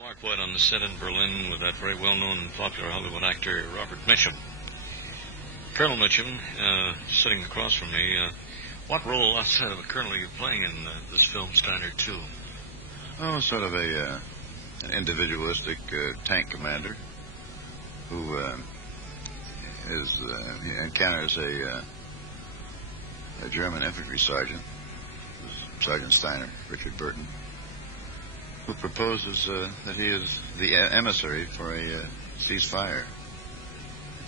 Mark White on the set in Berlin with that very well-known and popular Hollywood actor Robert Mitchum. Colonel Mitchum, sitting across from me, what role outside of a colonel are you playing in this film, Steiner 2? Oh, sort of an individualistic tank commander who he encounters a German infantry sergeant, Sergeant Steiner, Richard Burton, who proposes that he is the emissary for a ceasefire.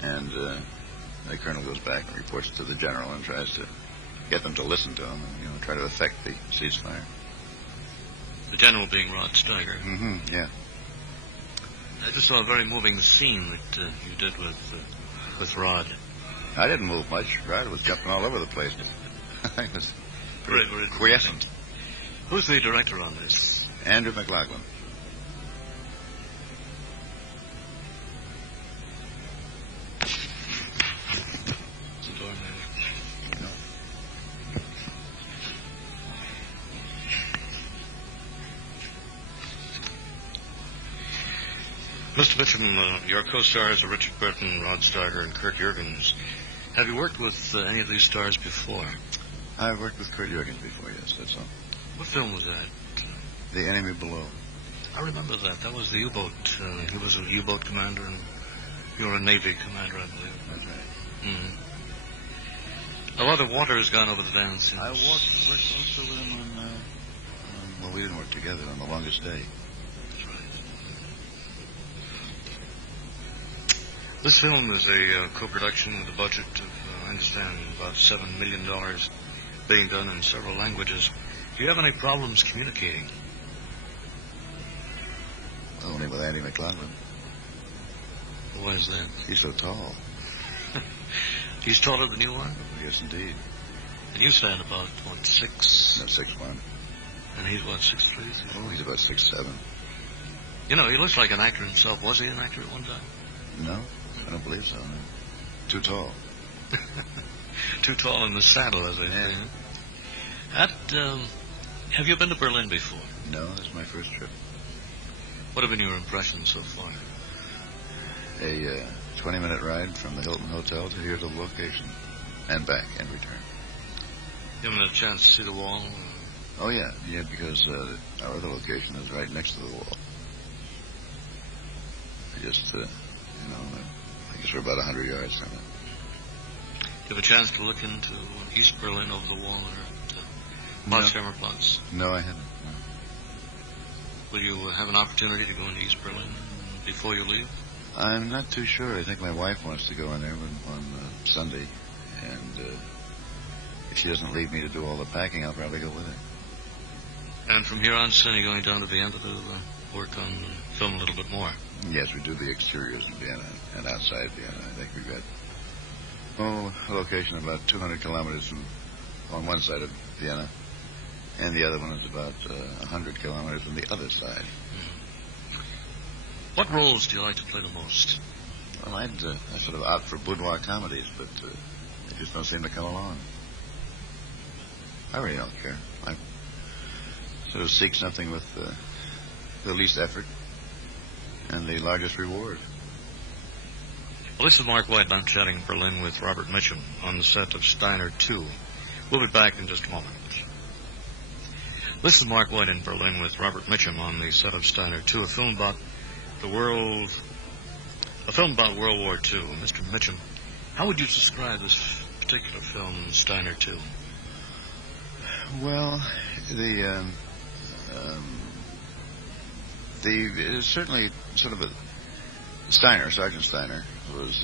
And the colonel goes back and reports to the general and tries to get them to listen to him and, try to affect the ceasefire. The general being Rod Steiger. Mm-hmm, yeah. I just saw a very moving scene that you did with Rod. I didn't move much. Rod was jumping all over the place. I was pretty quiescent. Who's the director on this? Andrew McLaughlin. Mr. Mitchum, your co-stars are Richard Burton, Rod Steiger, and Kurt Jurgens. Have you worked with any of these stars before? I've worked with Kurt Jurgens before, yes, that's all. What film was that? The Enemy Below. I remember that. That was the U-boat. He was a U-boat commander, and you were a Navy commander, I believe. That's right. Mm-hmm. A lot of water has gone over the dam since. I worked also with him on, well, we didn't work together on The Longest Day. That's right. This film is a co-production with a budget of, I understand, about $7 million, being done in several languages. Do you have any problems communicating? Only with Andy McLaughlin. Why is that? He's so tall. He's taller than you are? Yes, indeed. And you stand about, what, 6? No, 6'1". And he's, what, 6'3"? Oh, he's about 6'7". You know, he looks like an actor himself. Was he an actor at one time? No, I don't believe so. No. Too tall. Too tall in the saddle, as they say. Have you been to Berlin before? No, this is my first trip. What have been your impressions so far? A 20-minute ride from the Hilton Hotel to here to the location, and back and return. You haven't had a chance to see the wall? Oh, yeah, because our other location is right next to the wall. I just, I guess we're about 100 yards from it. You have a chance to look into East Berlin over the wall or Potsdamer Platz? No, I haven't. No. Will you have an opportunity to go into East Berlin before you leave? I'm not too sure. I think my wife wants to go in there on Sunday, and if she doesn't leave me to do all the packing, I'll probably go with her. And from here on, Son, you're going down to Vienna to work on film a little bit more? Yes, we do the exteriors in Vienna and outside Vienna. I think we've got, a location about 200 kilometers on one side of Vienna, and the other one is about 100 kilometers on the other side. Mm-hmm. What roles do you like to play the most? Well, I sort of opt for boudoir comedies, but they just don't seem to come along. I really don't care. I sort of seek something with the least effort and the largest reward. Well, this is Mark White. I'm chatting in Berlin with Robert Mitchum on the set of Steiner 2. We'll be back in just a moment. This is Mark White in Berlin with Robert Mitchum on the set of Steiner 2, a film about World War II. Mr. Mitchum, how would you describe this particular film, Steiner 2? Well, certainly sort of Sergeant Steiner was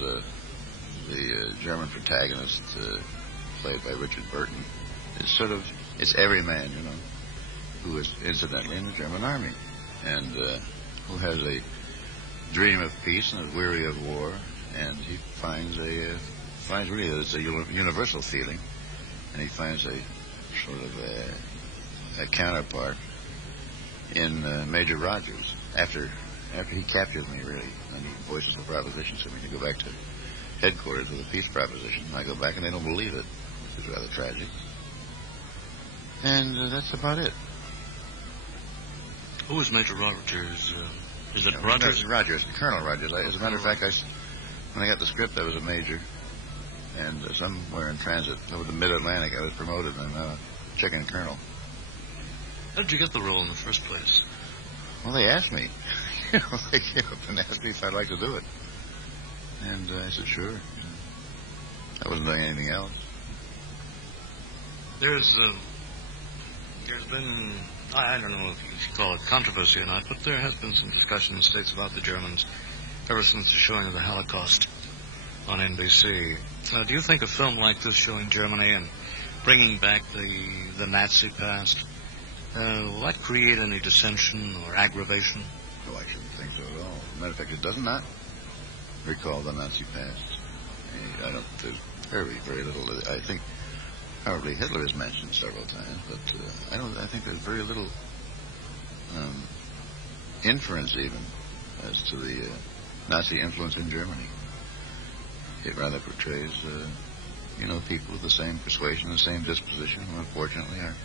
the German protagonist, played by Richard Burton. It's every man, who is incidentally in the German army, and who has a dream of peace and is weary of war, and he finds really that it's a universal feeling, and he finds a sort of a counterpart in Major Rogers. After he captures me, really, and he voices the proposition to me to go back to headquarters with a peace proposition. I go back and they don't believe it, which is rather tragic. And that's about it. Who was Major Rogers Is it Rogers? Rogers, Colonel Rogers. As a matter of fact, when I got the script, I was a major. And somewhere in transit over the Mid-Atlantic, I was promoted, and I'm now a chicken colonel. How did you get the role in the first place? Well, they asked me. They came up and asked me if I'd like to do it. And I said, sure. I wasn't doing anything else. There's been, I don't know if you should call it controversy or not, but there has been some discussion in the States about the Germans ever since the showing of the Holocaust on NBC. Do you think a film like this showing Germany and bringing back the Nazi past, will that create any dissension or aggravation? No, I shouldn't think so at all. As a matter of fact, it does not recall the Nazi past. I don't, there's very, very little. I think probably Hitler is mentioned several times, but I think there's very little inference even as to the Nazi influence in Germany. It rather portrays, people with the same persuasion, the same disposition, who unfortunately are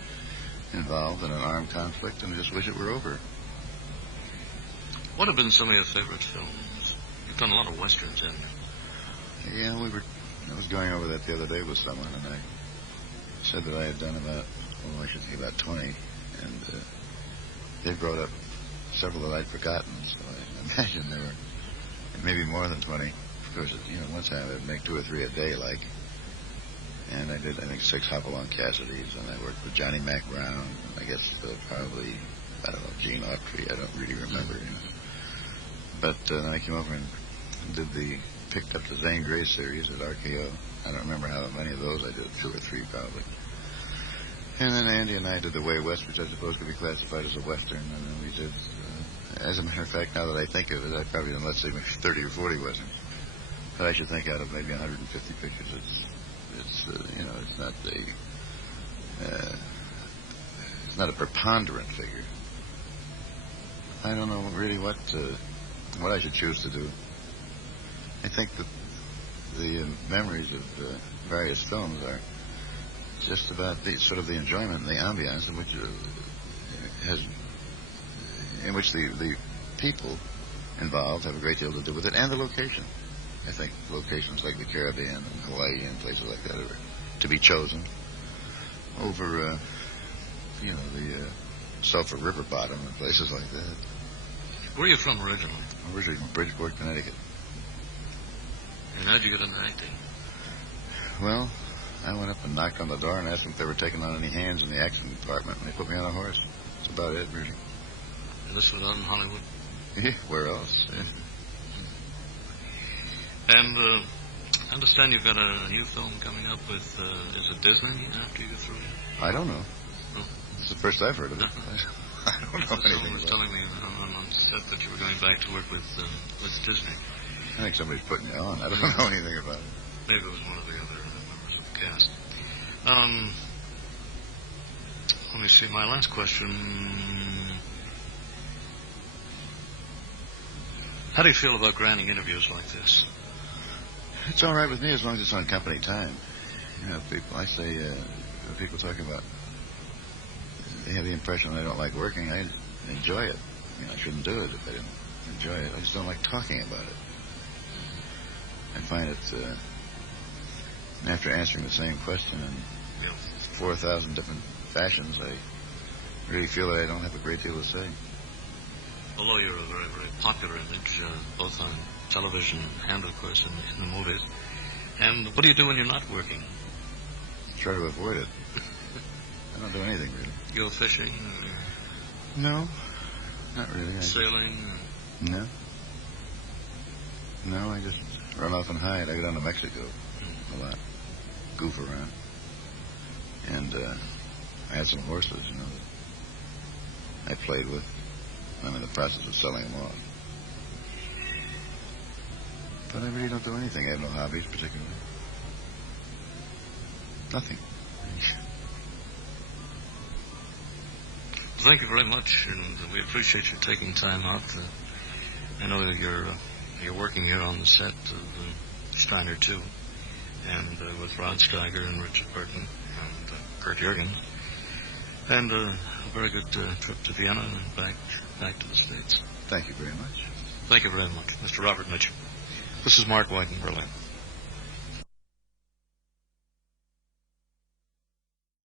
involved in an armed conflict and just wish it were over. What have been some of your favorite films? You've done a lot of westerns, haven't you? Yeah, I was going over that the other day with someone, and I said that I had done about 20, and they brought up several that I'd forgotten, so I imagine there were maybe more than 20. Of course, one time I'd make 2 or 3 a day, and I did, I think, 6 Hopalong Cassidys, and I worked with Johnny Mac Brown, and I guess probably, I don't know, Gene Autry, I don't really remember, But then I came over and picked up the Zane Grey series at RKO. I don't remember how many of those I did, 2 or 3 probably. And then Andy and I did The Way West, which I suppose could be classified as a Western, and then we did, as a matter of fact, now that I think of it, I probably done, let's say, maybe 30 or 40 Westerns. But I should think out of maybe 150 pictures, it's not a preponderant figure. I don't know really what I should choose to do. I think that the memories of various films are just about the enjoyment and the ambiance in which the people involved have a great deal to do with it, and the location. I think locations like the Caribbean and Hawaii and places like that are to be chosen over, the Sulphur River bottom and places like that. Where are you from originally? I'm originally from Bridgeport, Connecticut. And how'd you get into acting? Well, I went up and knocked on the door and asked them if they were taking on any hands in the acting department, and they put me on a horse. That's about it, really. And this was out in Hollywood? Yeah, where else? Yeah. And I understand you've got a new film coming up with, is it Disney after you go through it? I don't know. Oh. This is the first I've heard of it. I don't know anything. Someone was telling me on set that you were going back to work with Disney. I think somebody's putting me on. I don't know anything about it. Maybe it was one of the other members of the cast. Let me see. My last question. How do you feel about granting interviews like this? It's all right with me as long as it's on company time. People talk about, they have the impression I don't like working. I enjoy it. I shouldn't do it if I didn't enjoy it. I just don't like talking about it. I find it, after answering the same question in 4,000 different fashions, I really feel that I don't have a great deal to say. Although you're a very, very popular image, both on television and, of course, in the movies. And what do you do when you're not working? Try to avoid it. I don't do anything, really. Go fishing? No, not really. Sailing? No. No, I just run off and hide. I go down to Mexico a lot, goof around. And I had some horses, that I played with. I'm in the process of selling them off. But I really don't do anything. I have no hobbies, particularly. Nothing. Thank you very much, and we appreciate you taking time out. I know that you're working here on the set of Steiner 2, and with Rod Steiger and Richard Burton and Kurt Jurgens, and a very good trip to Vienna and back to the States. Thank you very much. Thank you very much, Mr. Robert Mitchum. This is Mark White in Berlin.